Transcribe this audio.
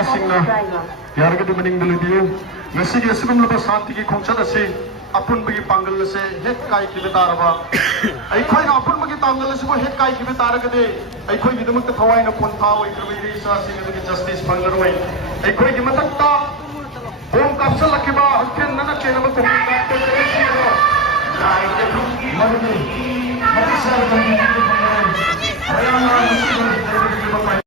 नहासिंगना यारगदि मनिंग दलुदियो ngasi gi sigum laba santi gi khongchat ase apun bagi pangal se het kai ki betaraba ai khoi na apun bagi pangal se ko het kai ki betaragade ai khoi gi dumak thawai na pon thaw ai krwi sa sing gi justice pangaroi ai khoi gi matakta bom kapsal lakiba hakken nana ke na ko ka to se ro ai ke mani mani sar bagi ki pangal